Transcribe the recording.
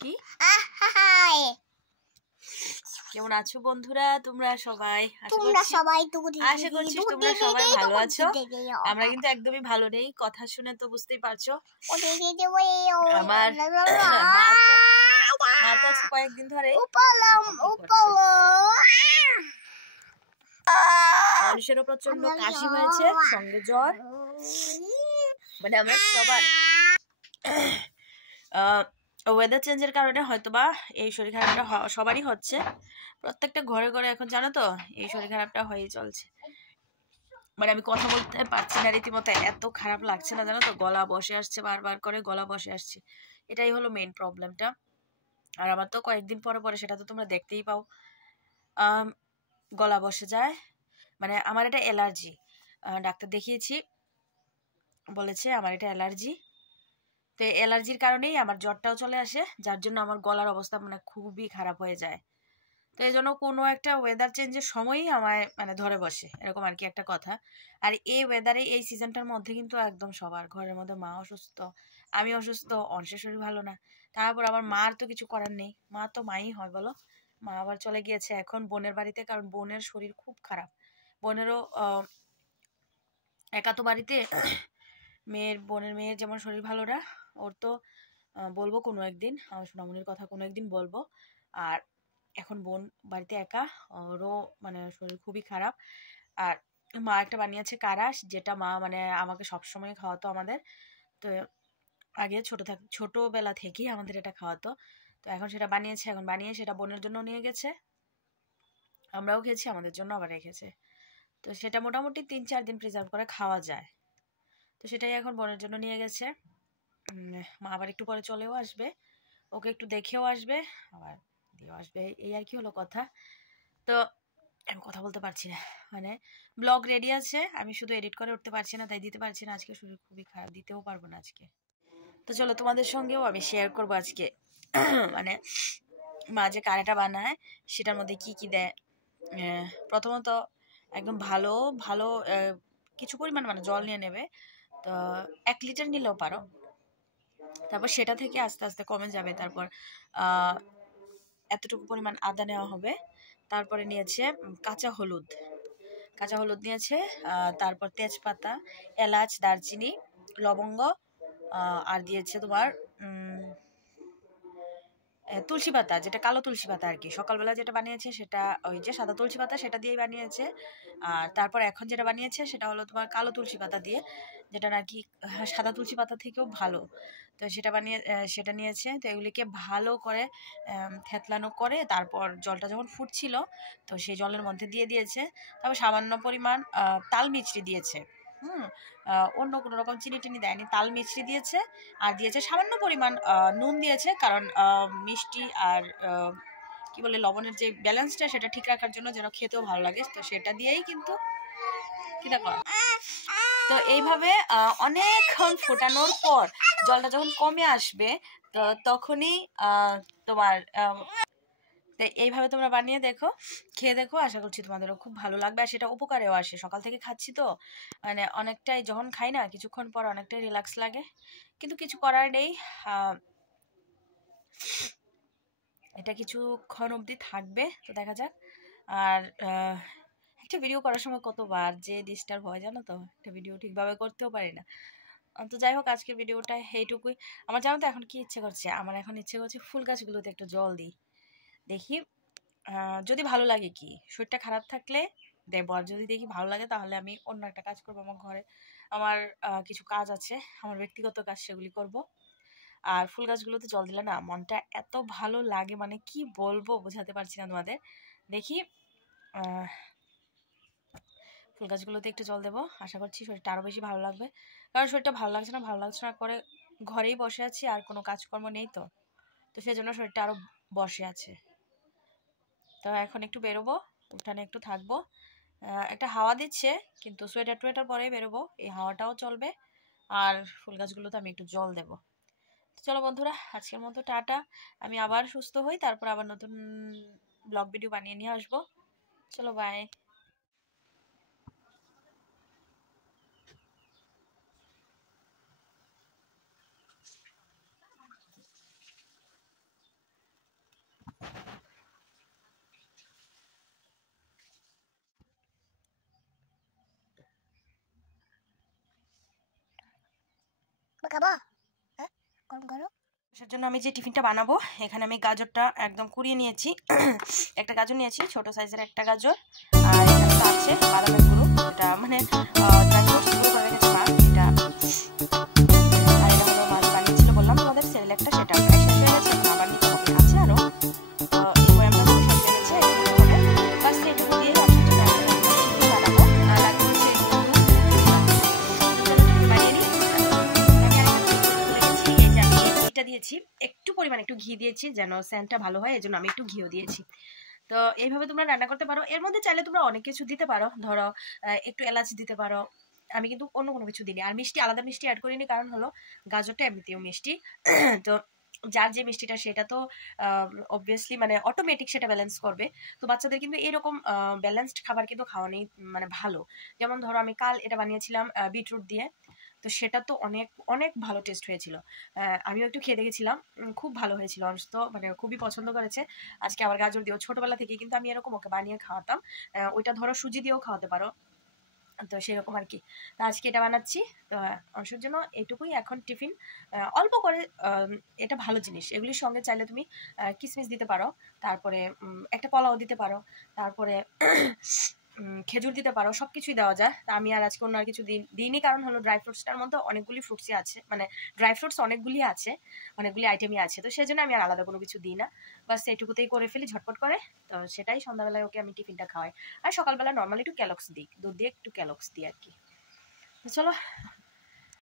কি কেমন আছো বন্ধুরা? তোমরা সবাই আশা করছি তোমরা সবাই ভালো আছো। আমরা কিন্তু একদমই ভালো নেই, কথা শুনে তো বুঝতেই পারছো। আমার মা তো আজকে কয়েকদিন ধরে মানুষেরও প্রচন্ড কাশি হয়েছে, সঙ্গে জ্বর। মানে আমরা সবার ওয়েদার চেঞ্জের কারণে হয়তোবা এই শরীর খারাপটা সবারই হচ্ছে। প্রত্যেকটা ঘরে ঘরে এখন জানো তো এই শরীর খারাপটা হয়েই চলছে। মানে আমি কথা বলতে পারছি না, রীতিমতো এত খারাপ লাগছে না জানো তো, গলা বসে আসছে, বারবার করে গলা বসে আসছে। এটাই হলো মেইন প্রবলেমটা। আর আমার তো কয়েকদিন পরে পরে সেটা তো তোমরা দেখতেই পাও, গলা বসে যায়। মানে আমার এটা অ্যালার্জি, ডাক্তার দেখিয়েছি, বলেছে আমার এটা অ্যালার্জি। তো অ্যালার্জির কারণেই আমার জ্বরটাও চলে আসে, যার জন্য আমার গলার অবস্থা মানে খুবই খারাপ হয়ে যায়। তো এই জন্য কোনো একটা ওয়েদার চেঞ্জের সময়ই আমায় মানে ধরে বসে, এরকম আর কি একটা কথা। আর এই ওয়েদারে এই সিজনটার মধ্যে কিন্তু একদম সবার ঘরের মধ্যে মা অসুস্থ, আমি অসুস্থ, অংশের শরীর ভালো না। তারপর আবার মার তো কিছু করার নেই, মা তো মাই হয় বলো। মা আবার চলে গিয়েছে এখন বোনের বাড়িতে, কারণ বোনের শরীর খুব খারাপ। বোনেরও একা তো বাড়িতে, বোনের মেয়ের যেমন শরীর ভালো না, ওর তো বলবো কোনো একদিন, আমার সোনামণির কথা কোনো একদিন বলবো। আর এখন বোন বাড়িতে একা, ওরও মানে শরীর খুবই খারাপ। আর মা একটা বানিয়েছে কারাস, যেটা মা মানে আমাকে সবসময় খাওয়াতো আমাদের। তো আগে ছোটবেলা থেকেই আমাদের এটা খাওয়াতো। তো এখন সেটা বানিয়েছে, এখন বানিয়ে সেটা বোনের জন্য নিয়ে গেছে, আমরাও খেয়েছি, আমাদের জন্য আবার রেখেছে। তো সেটা মোটামুটি 3-4 দিন প্রিজার্ভ করে খাওয়া যায়। তো সেটাই এখন বোনের জন্য নিয়ে গেছে। মা আবার একটু পরে চলেও আসবে, ওকে একটু দেখেও আসবে, আবার দিয়েও আসবে, এই আর কি হলো কথা। তো আমি কথা বলতে পারছি না, মানে ব্লগ রেডি আছে, আমি শুধু এডিট করে উঠতে পারছি না, তাই দিতে পারছি না। আজকে শরীর খুবই খারাপ, দিতেও পারবো না আজকে। তো চলো তোমাদের সঙ্গেও আমি শেয়ার করবো আজকে মানে মা যে কারাটা বানায় সেটার মধ্যে কি কি দেয়। প্রথমত একদম ভালো ভালো কিছু পরিমাণ মানে জল নিয়ে নেবে, তো 1 লিটার নিলেও পারো। তারপর সেটা থেকে আস্তে আস্তে কমে যাবে। তারপর এতটুকু পরিমাণ আদা নেওয়া হবে। তারপরে নিয়েছে কাঁচা হলুদ নিয়েছে, তারপর তেজপাতা, এলাচ, দারচিনি, লবঙ্গ, আর দিয়েছে তোমার তুলসী পাতা, যেটা কালো তুলসী পাতা আর কি। সকালবেলা যেটা বানিয়েছে সেটা ওই যে সাদা তুলসী পাতা, সেটা দিয়েই বানিয়েছে। আর তারপর এখন যেটা বানিয়েছে সেটা হলো তোমার কালো তুলসী পাতা দিয়ে, যেটা নাকি সাদা তুলসী পাতা থেকেও ভালো। তো সেটা নিয়েছে। তো এগুলিকে ভালো করে থেতলানো করে তারপর জলটা যখন ফুটছিল তো সেই জলের মধ্যে দিয়ে দিয়েছে। তারপর সামান্য পরিমাণ তাল মিছরি দিয়েছে। অন্য কোনো রকম চিনি টিনি দেয়নি, তাল মিছরি দিয়েছে। আর দিয়েছে সামান্য পরিমাণ নুন দিয়েছে, কারণ মিষ্টি আর কি বলে লবণের যে ব্যালেন্সটা সেটা ঠিক রাখার জন্য, যেন খেতেও ভালো লাগে। তো সেটা দিয়েই কিন্তু কি দেখো। তো এইভাবে অনেকক্ষণ ফোটানোর পর জলটা যখন কমে আসবে তো তখনই তোমার তো এইভাবে তোমরা বানিয়ে দেখো, খেয়ে দেখো, আশা করছি তোমাদেরও খুব ভালো লাগবে। আর সেটা উপকারেও আসে, সকাল থেকে খাচ্ছি তো মানে অনেকটাই, যখন খাই না কিছুক্ষণ পর অনেকটাই রিল্যাক্স লাগে। কিন্তু কিছু করার নেই, এটা কিছুক্ষণ অবধি থাকবে, তো দেখা যাক। আর একটা ভিডিও করার সময় কতবার যে ডিস্টার্ব হয় জানো তো, একটা ভিডিও ঠিকভাবে করতেও পারি না। তো যাই হোক, আজকের ভিডিওটা এইটুকুই। আমার জানো তো এখন কি ইচ্ছে করছে, আমার এখন ইচ্ছে করছে ফুল গাছগুলোতে একটু জল দিই, দেখি যদি ভালো লাগে। কি শরীরটা খারাপ থাকলে দেবো, আর যদি দেখি ভালো লাগে তাহলে আমি অন্য একটা কাজ করবো। আমার ঘরে আমার কিছু কাজ আছে, আমার ব্যক্তিগত কাজ, সেগুলি করব। আর ফুল গাছগুলোতে জল দিলে না মনটা এত ভালো লাগে, মানে কি বলবো, বোঝাতে পারছি না তোমাদের। দেখি ফুল গাছগুলোতে একটু জল দেবো, আশা করছি শরীরটা আরও বেশি ভালো লাগবে। কারণ শরীরটা ভালো লাগছে না করে ঘরেই বসে আছি, আর কোনো কাজকর্ম নেই। তো সেজন্য শরীরটা আরও বসে আছে। তো এখন একটু বেরোবো, উঠানে একটু থাকবো, একটা হাওয়া দিচ্ছে, কিন্তু সোয়েটার টোয়েটার পরেই বেরোবো, এই হাওয়াটাও চলবে। আর ফুল গাছগুলোতে আমি একটু জল দেবো। চলো বন্ধুরা, আজকের মতো টাটা। আমি আবার সুস্থ হই, তারপর আবার নতুন ব্লগ ভিডিও বানিয়ে নিয়ে আসবো। চলো বাই। খাবো, হ্যাঁ গরম করো। সেটার জন্য আমি যে টিফিনটা বানাবো, এখানে আমি গাজরটা একদম কুড়িয়ে নিয়েছি। একটা গাজর নিয়েছি, ছোট সাইজের একটা গাজর। আর এখানে তো আছে বাদামের গুঁড়ো, এটা মানে ড্রাই ফ্রুটস গুঁড়ো করে রেখেছে মা, এটা। আর এটা হলো মা বানিয়েছিল বললাম তোমাদের সেরেলাকটা, সেটা প্রায় শেষ হয়ে গেছে, এখন আবার নিতে হবে, আছে আরো। তো এই বয়ামটা শেষ হয়ে গেছে, এটা নিতে হবে। বাস এটুকু দিয়ে আসার জন্য এখন টিফিন বানাবো। আর লাগবে হচ্ছে বানিয়ে নিই। আমি আরেকটা দিয়েছি, একটু পরিমাণ একটু ঘি দিয়েছি যেন স্যান্ডটা ভালো হয়, এজন্য আমি একটু ঘিও দিয়েছি। তো এইভাবে তোমরা রান্না করতে পারো। এর মধ্যে চাইলে তোমরা অনেক কিছু দিতে পারো, ধরো একটু এলাচ দিতে পারো। আমি কিন্তু অন্য কোনো কিছু দিইনি। আর মিষ্টি, আলাদা মিষ্টি অ্যাড করিনি, কারণ হলো গাজরটা এমনিতেও মিষ্টি। তো যার যে মিষ্টিটা সেটা তো অবভিয়াসলি মানে অটোমেটিক সেটা ব্যালেন্স করবে। তো বাচ্চাদের কিন্তু এরকম ব্যালেন্সড খাবার কিন্তু খাওয়ানোই মানে ভালো। যেমন ধরো আমি কাল এটা বানিয়েছিলাম বিটরুট দিয়ে, তো সেটা তো অনেক অনেক ভালো টেস্ট হয়েছিল। আমিও একটু খেয়ে দেখেছিলাম, খুব ভালো হয়েছিল। অংশ তো মানে খুবই পছন্দ করেছে। আজকে আবার গাজর দিয়েও, ছোটবেলা থেকে কিন্তু আমি এরকম ওকে বানিয়ে খাওয়াতাম। ওইটা ধরো সুজি দিয়েও খাওয়াতে পারো, তো সেরকম আর কি। তো আজকে এটা বানাচ্ছি। তো অংশের জন্য এটুকুই এখন টিফিন, অল্প করে। এটা ভালো জিনিস, এগুলির সঙ্গে চাইলে তুমি কিশমিশ দিতে পারো, তারপরে একটা কলাও দিতে পারো, তারপরে খেজুর দিতে পারো, সবকিছুই দেওয়া যায়। তা আমি আর আজকে অন্য আর কিছু দিইনি, কারণ হলো ড্রাই ফ্রুটসটার মধ্যে অনেকগুলি ফ্রুটসই আছে, মানে ড্রাই ফ্রুটস অনেকগুলি আছে, অনেকগুলি আইটেমই আছে। তো সেই জন্য আমি আর আলাদা কোনো কিছু দিই না, বাস এইটুকুতেই করে ফেলি ঝটপট করে। তো সেটাই সন্ধ্যাবেলায় ওকে আমি টিফিনটা খাওয়াই। আর সকালবেলা নর্মালি একটু ক্যালক্স দিই, দুধ দিয়ে একটু ক্যালক্স দিই আর কি। তো চলো